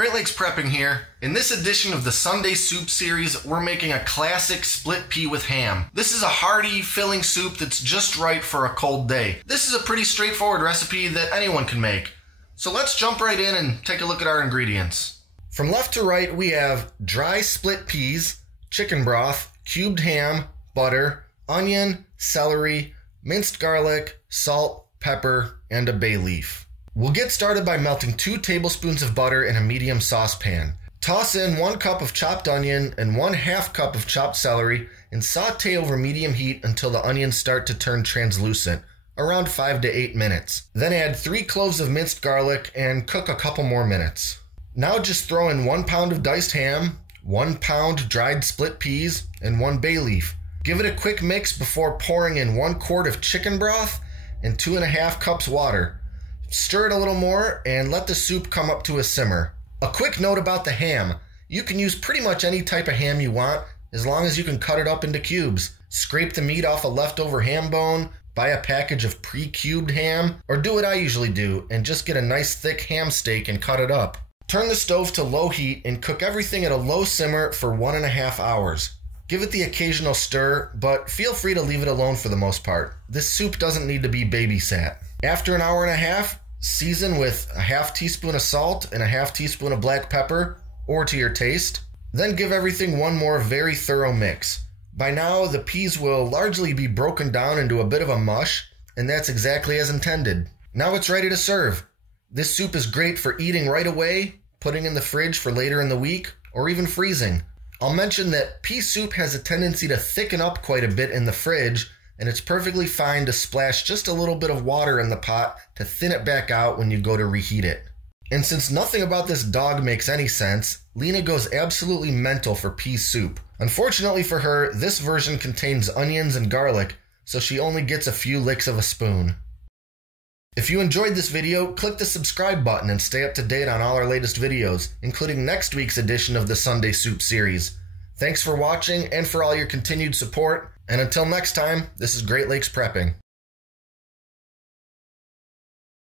Great Lakes Prepping here. In this edition of the Sunday Soup series, we're making a classic split pea with ham. This is a hearty, filling soup that's just right for a cold day. This is a pretty straightforward recipe that anyone can make. So let's jump right in and take a look at our ingredients. From left to right, we have dry split peas, chicken broth, cubed ham, butter, onion, celery, minced garlic, salt, pepper, and a bay leaf. We'll get started by melting 2 tablespoons of butter in a medium saucepan. Toss in 1 cup of chopped onion and 1/2 cup of chopped celery and saute over medium heat until the onions start to turn translucent, around 5 to 8 minutes. Then add 3 cloves of minced garlic and cook a couple more minutes. Now just throw in 1 pound of diced ham, 1 pound dried split peas, and 1 bay leaf. Give it a quick mix before pouring in 1 quart of chicken broth and 2.5 cups water. Stir it a little more and let the soup come up to a simmer. A quick note about the ham. You can use pretty much any type of ham you want as long as you can cut it up into cubes. Scrape the meat off a leftover ham bone, buy a package of pre-cubed ham, or do what I usually do and just get a nice thick ham steak and cut it up. Turn the stove to low heat and cook everything at a low simmer for 1.5 hours. Give it the occasional stir, but feel free to leave it alone for the most part. This soup doesn't need to be babysat. After an hour and a half, season with a 1/2 teaspoon of salt and a 1/2 teaspoon of black pepper, or to your taste. Then give everything one more very thorough mix. By now, the peas will largely be broken down into a bit of a mush, and that's exactly as intended. Now it's ready to serve. This soup is great for eating right away, putting in the fridge for later in the week, or even freezing. I'll mention that pea soup has a tendency to thicken up quite a bit in the fridge, and it's perfectly fine to splash just a little bit of water in the pot to thin it back out when you go to reheat it. And since nothing about this dog makes any sense, Lena goes absolutely mental for pea soup. Unfortunately for her, this version contains onions and garlic, so she only gets a few licks of a spoon. If you enjoyed this video, click the subscribe button and stay up to date on all our latest videos, including next week's edition of the Sunday Soup series. Thanks for watching and for all your continued support. And until next time, this is Great Lakes Prepping.